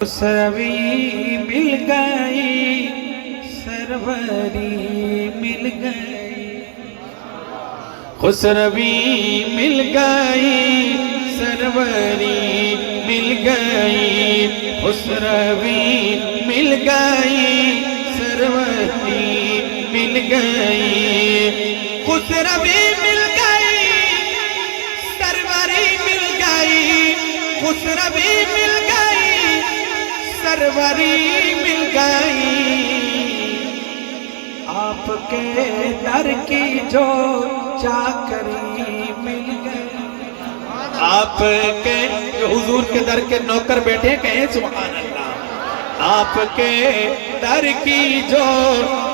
سروی مل گئی سروری مل گئی، خسروی مل گئی سروری مل گئی، خسروی مل گئی سروری مل گئی، خسروی مل گئی سروری مل گئی، خسروی مل گئی سروری مل گئی، آپ کے در کی جو چاکری مل گئی، آپ کے جو حضور کے در کے نوکر بیٹھے کہیں سبحان اللہ، آپ کے در کی جو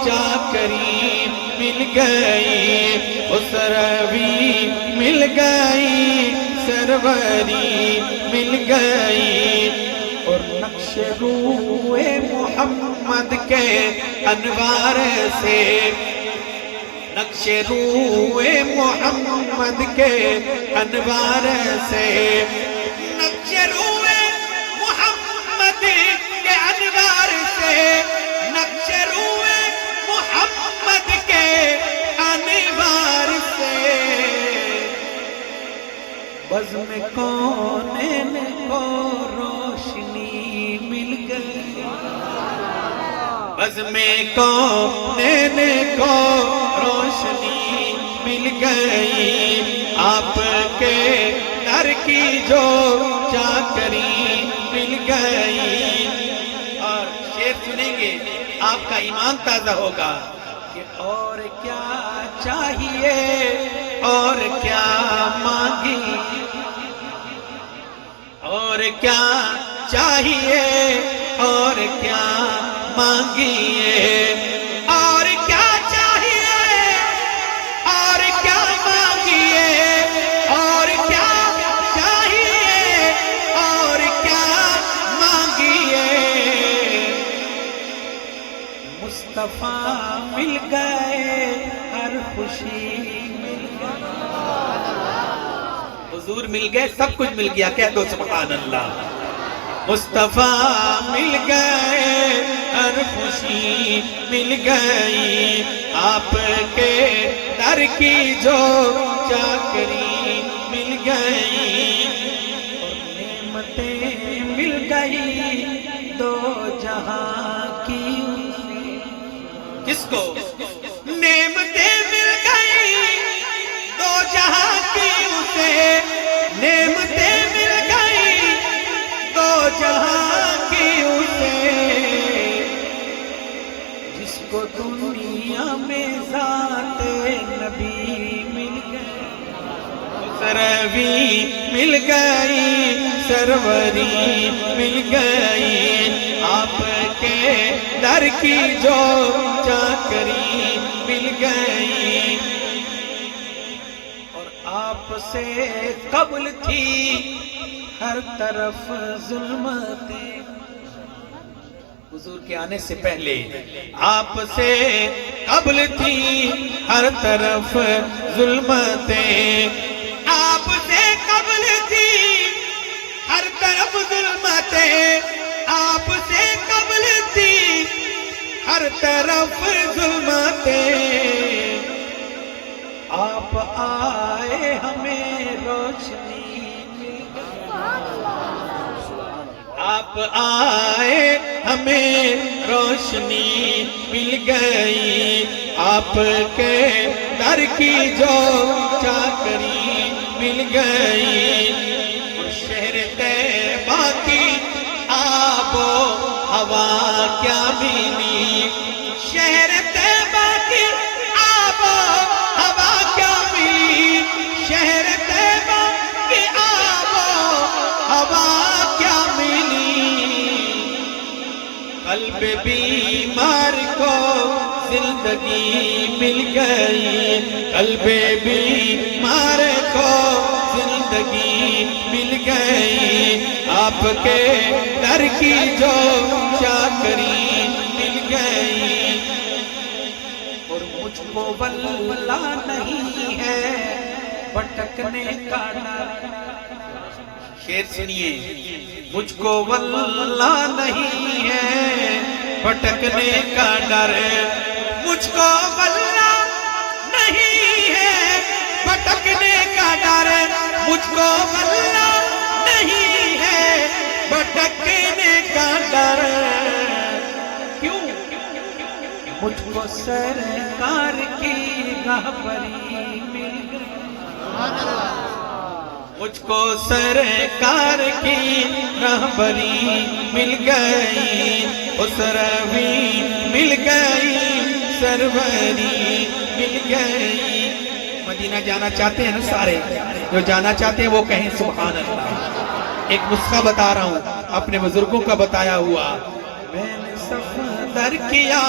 چاکری مل گئی، خسروی مل گئی سروری مل گئی، اور نقش روئے محمد کے انوار سے، نقش روئے محمد کے انوار سے، نقش روئے محمد کے انوار سے، نقش روئے محمد کے انوار سے، بزم کونین کو روشنی مل گئی، بزم کونین کو روشنی مل گئی، آپ کے در کی جو چاکری مل گئی، اور شعر سنیں گے آپ کا ایمان تازہ ہوگا کہ اور کیا چاہیے اور کیا مانگی، اور کیا چاہیے اور کیا مانگیے، اور کیا چاہیے اور کیا مانگیے، اور کیا چاہیے اور کیا مانگیے، مصطفیٰ مل گئے ہر خوشی مل گئی، حضور مل گئے سب کچھ مل گیا، کہہ دو سبحان اللہ، مصطفیٰ مل گئے ہر خوشی مل گئی، آپ کے در کی جو چاکری مل گئی، اور نعمتیں مل گئی دو جہاں کی، کس کو؟ نعمتیں مل گئی دو جہاں کی اسے، نعمتیں مل گئی دو جہاں کی اسے، جس کو دنیا میں ذات نبی مل گئی، سروی مل گئی سروری مل گئی، آپ کے در کی جو چاکری مل گئی، اور آپ سے قبل تھی ہر طرف ظلمتیں، حضور کے آنے سے پہلے آپ سے قبل تھی ہر طرف ظلمتیں، آپ سے قبل تھی ہر طرف ظلمتیں، آپ سے قبل تھی ہر طرف ظلمتیں، آپ آئے ہمیں روشنی مل گئی، آپ آئے ہمیں روشنی مل گئی، آپ کے در کی جو چاکری مل گئی، اور شہر طیبہ کی آب و ہوا کیا ملی، شہر طیبہ کی آب و ہوا کیا ملی، شہر طیبہ کی آب و ہوا کیا ملی، قلب بیمار کو زندگی مل گئی، قلب بیمار کو زندگی مل گئی، آپ کے در کی جو چاکری مل گئی، اور مجھ کو واللہ نہیں ہے بھٹکنے کا ڈر. شعر سنیے. مجھ کو واللہ نہیں ہے بھٹکنے کا ڈر. مجھ کو واللہ نہیں ہے بھٹکنے کا ڈر. مجھ کو واللہ نہیں ہے بھٹکنے کا ڈر. کیوں؟ مجھ کو سرکار کی رہبری مل گئی. مجھ کو سرکار کی رہبری مل گئی. اس روی مل گئی سروری مل گئی. مدینہ جانا چاہتے ہیں نا سارے؟ جو جانا چاہتے ہیں وہ کہیں سبحان اللہ. ایک نسخہ بتا رہا ہوں اپنے بزرگوں کا بتایا ہوا. میں نے سفر کیا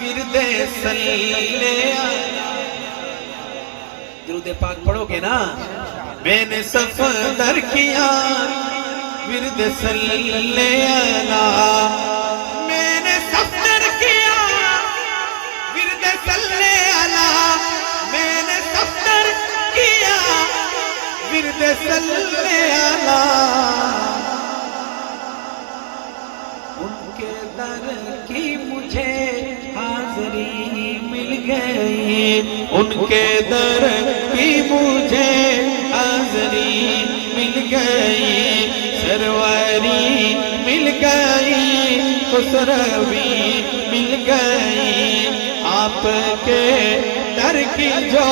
ورد صلی. درود پاک پڑھو گے نا. میں نے سفر کیا ورد صلی اللہ. میں نے سفر کیا ورد صلی اللہ. میں نے سفر کیا ورد صلی اللہ. ان کے در کی مجھے حاضری مل گئی. ان کے در کی مجھے حاضری مل گئی. سروری مل گئی خسروی مل گئی. آپ کے در کی جو